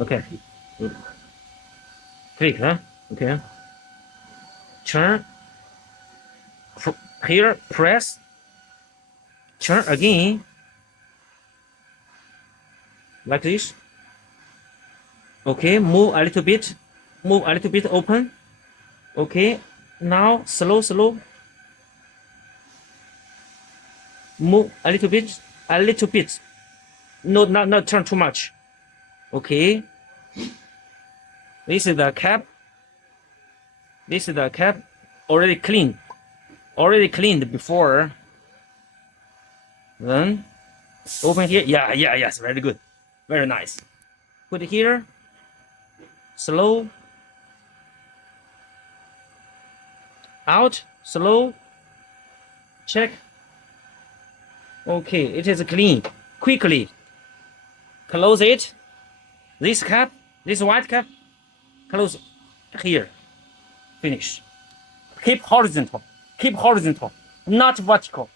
Okay. Click, huh? Okay. Turn. Here, press. Turn again. Like this. Okay, move a little bit. Move a little bit open. Okay. Now, slow. Move a little bit. A little bit. No, not turn too much. Okay. This is the cap. This is the cap. Already clean. Already cleaned before. Then open here. Yeah, yes, very good. Very nice. Put it here. Slow. Out. Slow. Check. Okay, it is clean. Quickly. Close it. This cap, this white cap, close here. Finish. Keep horizontal. Keep horizontal. Not vertical.